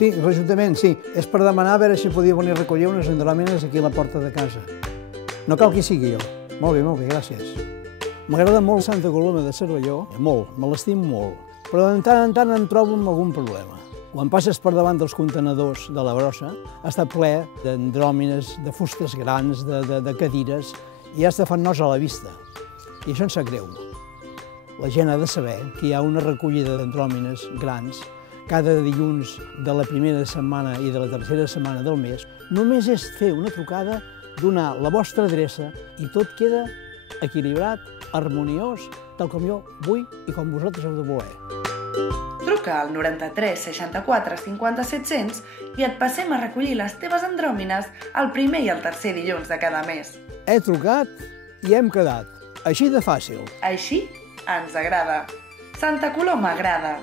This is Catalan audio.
Sí, l'Ajuntament, sí. És per demanar a veure si podia venir a recollir unes andròmines aquí a la porta de casa. No cal que sigui jo. Molt bé, gràcies. M'agrada molt Santa Coloma de Cervelló, molt, me l'estim molt, però de tant en tant em trobo amb algun problema. Quan passes per davant dels contenedors de la brossa, està ple d'andròmines, de fustes grans, de cadires, i ja te fan nos a la vista. I això em sap greu. La gent ha de saber que hi ha una recollida d'andròmines grans cada dilluns de la primera setmana i de la tercera setmana del mes. Només és fer una trucada, donar la vostra adreça i tot queda equilibrat, harmoniós, tal com jo vull i com vosaltres heu de voler. Truca al 93 64 50 700 i et passem a recollir les teves andròmines el primer i el tercer dilluns de cada mes. He trucat i hem quedat. Així de fàcil. Així ens agrada. Santa Coloma agrada.